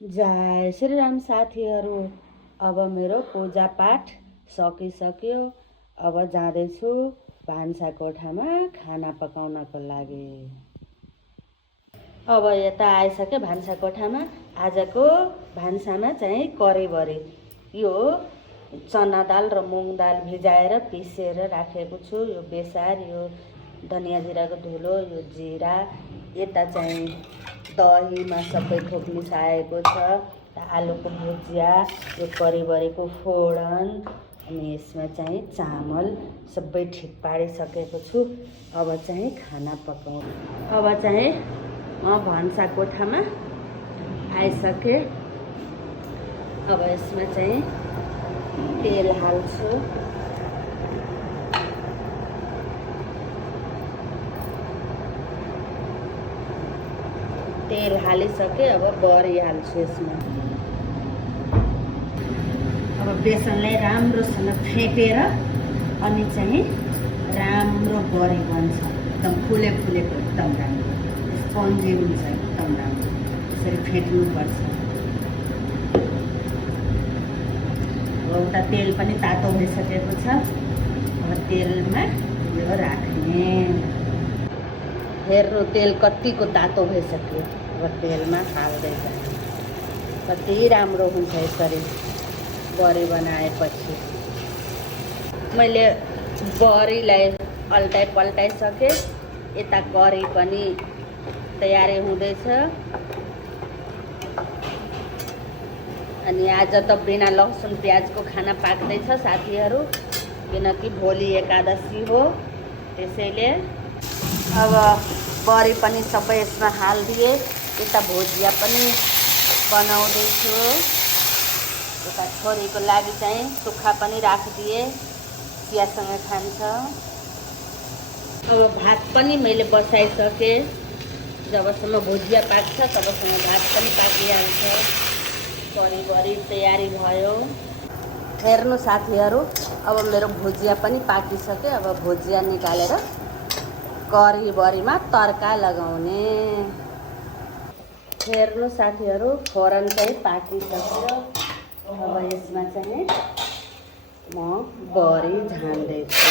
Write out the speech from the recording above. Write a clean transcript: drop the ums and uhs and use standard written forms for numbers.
जय श्री राम साथीहरू। अब मेरो पूजा पाठ सकिसक्यो। अब जाँदैछु भान्सा कोठामा खाना पकाउनको लागि। अब यता आइसके भान्सा कोठामा। आजको भान्सामा चाहिँ करिबरी यो चना दाल र मुङ दाल भिजाएर पिसेर राखेको छु। यो बेसार, यो धनियाँ जिराको धुलो, यो जिरा, यता चाहिँ दहीमा सबै थोक मिसाएको छ। आलुको भुजिया, यो करिबरीको फोडन, अनि यसमा चाहिँ चामल सबै ठिक पारिसकेको छु। अब चाहिँ खाना पकाउँ। अब चाहिँ म भान्सा कोठामा आइसके। अब यसमा चाहिँ तेल हाल्छु। तेल हालिसके। अब बरी हाल्छु यसमा। अब बेसनलाई राम्रोसँग फेपेर अनि चाहिँ राम्रो बरी बन्छ। एकदम फुलेको एकदम राम्रो स्पन्जी हुन्छ, एकदम राम्रो। यसरी फेट्नुपर्छ। अब उता तेल पनि तातो भइसकेको छ। अब तेलमा यो राख्ने। हेर्नु तेल कतिको तातो भइसक्यो। अब तेलमा हाल्दै जानु। कति राम्रो हुन्छ यसरी बरी बनाएपछि। मैले बरीलाई पल्टाइसकेँ। यता करी पनि तयारी हुँदैछ। अनि आज त बिना लहसुन प्याजको खाना पाक्दैछ साथीहरू, किनकि भोलि एकादशी हो। त्यसैले अब बरी पनि सबै यसमा हालिदिए। यता भुजिया पनि बनाउँदैछु। यता छोरीको लागि चाहिँ सुक्खा पनि राखिदिए, चियासँग खान्छ। अब भात पनि मैले बसाइसकेँ। जबसम्म भुजिया पाक्छ तबसम्म भात पनि पाकिहाल्छ। करिबरी तयारी भयो। हेर्नु साथीहरू, अब मेरो भुजिया पनि पाकिसक्यो। अब भुजिया निकालेर करिबरीमा तर्का लगाउने। हेर्नु साथीहरू, फोरन चाहिँ पाकिसक्यो। अब यसमा चाहिँ म बरी झान्दैछु।